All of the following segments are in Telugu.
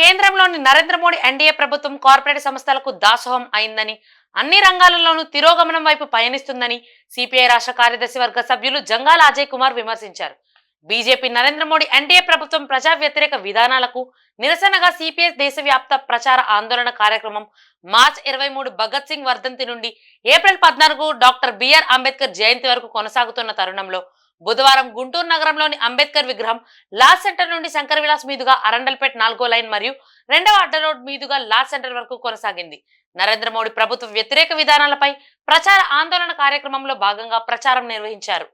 కేంద్రంలోని నరేంద్ర మోడీ ఎన్డీఏ ప్రభుత్వం కార్పొరేట్ సంస్థలకు దాసోహం అయిందని, అన్ని రంగాలలోనూ తిరోగమనం వైపు పయనిస్తుందని సిపిఐ రాష్ట్ర కార్యదర్శి వర్గ సభ్యులు జంగాల అజయ్ కుమార్ విమర్శించారు. బీజేపీ నరేంద్ర మోడీ ఎన్డీఏ ప్రభుత్వం ప్రజా వ్యతిరేక విధానాలకు నిరసనగా సిపిఐ దేశవ్యాప్త ప్రచార ఆందోళన కార్యక్రమం మార్చి 23 భగత్ సింగ్ వర్ధంతి నుండి ఏప్రిల్ 14 డాక్టర్ బిఆర్ అంబేద్కర్ జయంతి వరకు కొనసాగుతున్న తరుణంలో బుధవారం గుంటూరు నగరంలోని అంబేద్కర్ విగ్రహం లాల్ సెంటర్ నుండి శంకర్ విలాస్ మీదుగా అరండల్పేట్ 4వ లైన్ మరియు 2వ అడ్డ రోడ్ మీదుగా లాల్ సెంటర్ వరకు కొనసాగింది. నరేంద్ర మోడీ ప్రభుత్వ వ్యతిరేక విధానాలపై ప్రచార ఆందోళన కార్యక్రమంలో భాగంగా ప్రచారం నిర్వహించారు.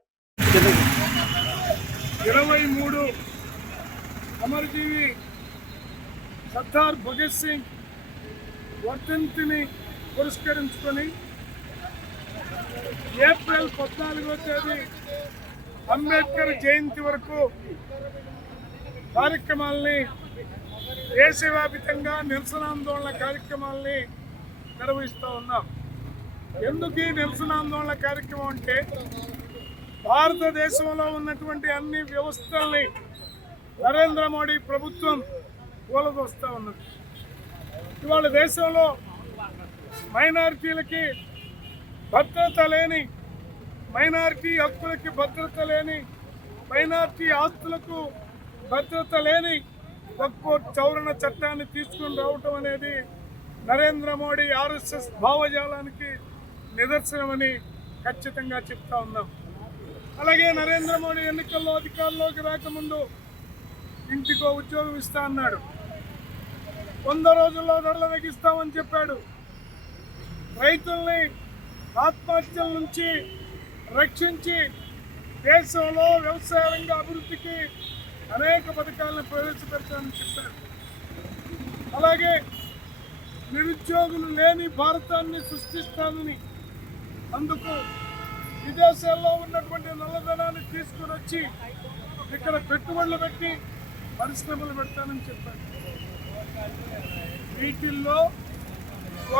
23 అమరజీవి సర్దార్ భగత్ సింగ్ వర్ధంతిని పురస్కరించుకొని ఏప్రిల్ 14వ తేదీ అంబేద్కర్ జయంతి వరకు కార్యక్రమాలని దేశవ్యాప్తంగా నిరసనాందోళన కార్యక్రమాలని నిర్వహిస్తూ ఉన్నాం. ఎందుకు ఈ నిరసనాందోళన కార్యక్రమం అంటే భారతదేశంలో ఉన్నటువంటి అన్ని వ్యవస్థల్ని నరేంద్ర మోడీ ప్రభుత్వం కూలదోస్తూ ఉన్నది. ఇవాళ దేశంలో మైనారిటీలకి భద్రత లేని, మైనారిటీ హక్కులకి భద్రత లేని, మైనారిటీ ఆస్తులకు భద్రత లేని ఒక్కో సవరణ చట్టాన్ని తీసుకుని రావటం అనేది నరేంద్ర మోడీ ఆర్ఎస్ఎస్ భావజాలానికి నిదర్శనమని ఖచ్చితంగా చెప్తా ఉన్నాం. అలాగే నరేంద్ర మోడీ ఎన్నికల్లో అధికారంలోకి రాకముందు ఇంటికో ఉద్యోగం ఇస్తా అన్నాడు. 100 రోజుల్లో ధరలు తగ్గిస్తామని చెప్పాడు. రైతుల్ని ఆత్మహత్యల నుంచి రక్షించి దేశంలో వ్యవసాయ రంగ అభివృద్ధికి అనేక పథకాలను ప్రవేశపెడతామని చెప్పారు. అలాగే నిరుద్యోగులు లేని భారతాన్ని సృష్టిస్తానని, అందుకు విదేశాల్లో ఉన్నటువంటి నల్లధనాన్ని తీసుకుని వచ్చి ఇక్కడ పెట్టుబడులు పెట్టి పరిశ్రమలు పెడతానని చెప్పారు. వీటిల్లో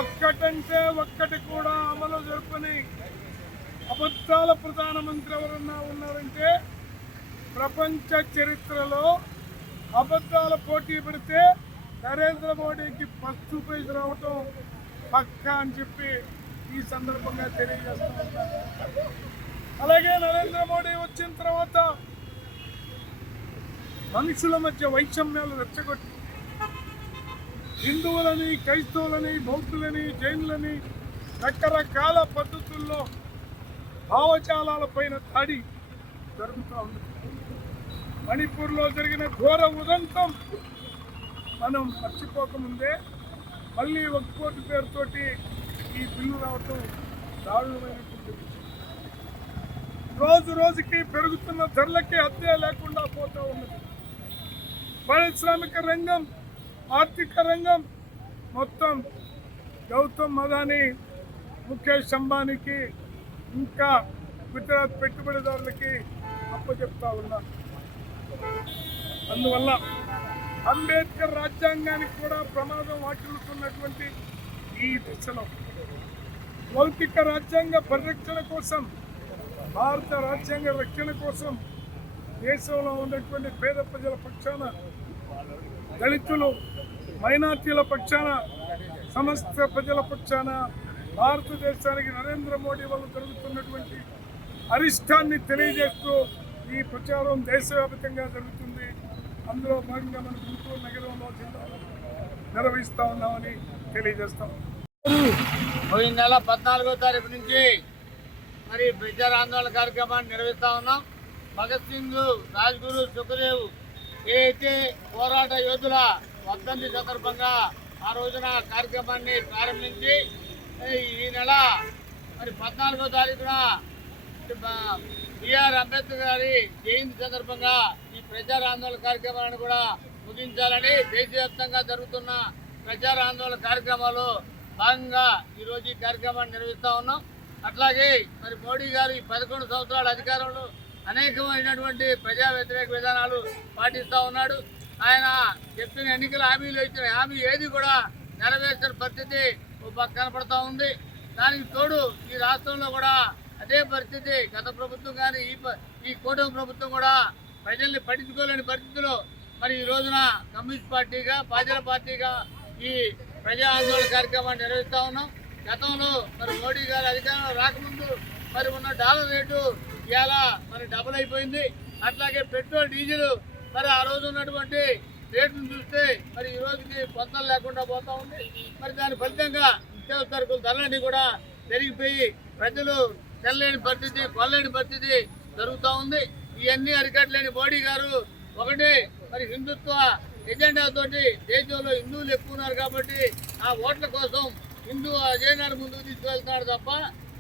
ఒక్కటంటే ఒక్కటి కూడా అమలు జరుపని అబద్ధాల ప్రధానమంత్రి ఎవరన్నా ఉన్నారంటే ప్రపంచ చరిత్రలో అబద్ధాల పోటీ పెడితే నరేంద్ర మోడీకి ఫస్ట్ ప్రైజ్ రావటం పక్కా అని చెప్పి ఈ సందర్భంగా తెలియజేస్తూ ఉన్నారు. అలాగే నరేంద్ర మోడీ వచ్చిన తర్వాత మనుషుల మధ్య వైషమ్యాలు రెచ్చగొట్టి హిందువులని, క్రైస్తవులని, బౌద్ధులని, జైనులని రకరకాల పద్ధతుల్లో భావజాలాల పైన దాడి జరుగుతూ ఉంది. మణిపూర్లో జరిగిన ఘోర ఉదంతం మనం మర్చిపోకముందే మళ్ళీ ఒక్కోటి పేరుతోటి ఈ బిల్లు రావటం దారుణమైనటువంటి విషయం. రోజు రోజుకి పెరుగుతున్న ధరలకి హద్దే లేకుండా పోతూ ఉన్నది. పారిశ్రామిక రంగం, ఆర్థిక రంగం మొత్తం గౌతమ్ అదానీ, ముఖేష్ అంబానీకి, ఇంకా గుజరాత్ పెట్టుబడిదారులకి అప్పచెప్తా ఉన్నారు. అందువల్ల అంబేద్కర్ రాజ్యాంగానికి కూడా ప్రమాదం వాటిల్లుతున్నటువంటి ఈ దిశలో లౌకిక రాజ్యాంగ పరిరక్షణ కోసం, భారత రాజ్యాంగ రక్షణ కోసం దేశంలో ఉన్నటువంటి పేద ప్రజల పక్షాన, దళితులు, మైనార్టీల పక్షాన, సమస్త ప్రజల పక్షాన భారతదేశానికి నరేంద్ర మోడీ వల్ల జరుగుతున్నటువంటి అరిష్టాన్ని తెలియజేస్తూ ఈ ప్రచారం దేశవ్యాప్తంగా జరుగుతుంది. అందులో భాగంగా మన గుంటూరు నగరంలో, జిల్లాలో నిర్వహిస్తూ ఉన్నామని తెలియజేస్తాం. పోయిన నెల 14వ తారీఖు నుంచి మరి ప్రచార ఆందోళన కార్యక్రమాన్ని నిర్వహిస్తూ ఉన్నాం. భగత్ సింగ్, రాజ్గురు, సుఖదేవ్ ఏదైతే పోరాట యోధుల వర్ధంతి సందర్భంగా ఆ రోజున కార్యక్రమాన్ని ప్రారంభించి ఈ నెల మరి 14వ తారీఖున బిఆర్ అంబేద్కర్ గారి జయంతి సందర్భంగా ఈ ప్రచార ఆందోళన కార్యక్రమాలను కూడా ముగించాలని దేశవ్యాప్తంగా జరుగుతున్న ప్రచార ఆందోళన కార్యక్రమాలు భాగంగా ఈరోజు ఈ కార్యక్రమాన్ని నిర్వహిస్తూ ఉన్నాం. అట్లాగే మరి మోడీ గారు ఈ 11 సంవత్సరాల అధికారంలో అనేకమైనటువంటి ప్రజా వ్యతిరేక విధానాలు పాటిస్తూ ఉన్నాడు. ఆయన చెప్పిన ఎన్నికల హామీలు ఇచ్చిన హామీ ఏది కూడా నెరవేర్చిన పరిస్థితి కనపడుతూ ఉంది. దానికి తోడు ఈ రాష్ట్రంలో కూడా అదే పరిస్థితి. గత ప్రభుత్వం కానీ ఈ కూటమి ప్రభుత్వం కూడా ప్రజల్ని పట్టించుకోలేని పరిస్థితిలో మరి ఈ రోజున కమ్యూనిస్ట్ పార్టీగా ప్రజల పార్టీగా ఈ ప్రజా ఆందోళన కార్యక్రమాన్ని నిర్వహిస్తా ఉన్నాం. గతంలో మరి మోడీ గారు అధికారంలో రాకముందు మరి ఉన్న డాలర్ రేటు ఇవాళ మరి డబుల్ అయిపోయింది. అట్లాగే పెట్రోల్ డీజిల్ మరి ఆ రోజు ఉన్నటువంటి రేటును చూస్తే మరి ఈ రోజుకి పొంతం లేకుండా పోతా ఉంది. మరి దాని ఫలితంగా నిత్యావసర సరుకుల ధరలన్నీ కూడా పెరిగిపోయి ప్రజలు తెల్లేని పరిస్థితి, కొల్లేని పరిస్థితి జరుగుతూ ఉంది. ఇవన్నీ అరికట్టలేని మోడీ గారు ఒకటి మరి హిందుత్వ ఎజెండాతోటి దేశంలో హిందువులు ఎక్కువ ఉన్నారు కాబట్టి ఆ ఓట్ల కోసం హిందూ అజెండాను ముందుకు తీసుకువెళ్తున్నాడు తప్ప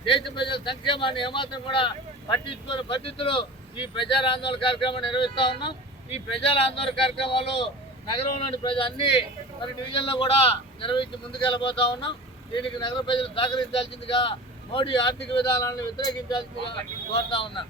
దేశ ప్రజల సంక్షేమాన్ని ఏమాత్రం కూడా పట్టించుకునే పద్ధతిలో ఈ ప్రజా ఆందోళన కార్యక్రమాన్ని నిర్వహిస్తా ఉన్నాం. ఈ ప్రజా ఆందోళన కార్యక్రమాలు నగరంలోని అన్ని మరి డివిజన్లో కూడా నిర్వహించి ముందుకెళ్ళబోతా ఉన్నాం. దీనికి నగర ప్రజలు సహకరించాల్సిందిగా, మోడీ ఆర్థిక విధానాలను వ్యతిరేకించాల్సిందిగా కోరుతా ఉన్నాం.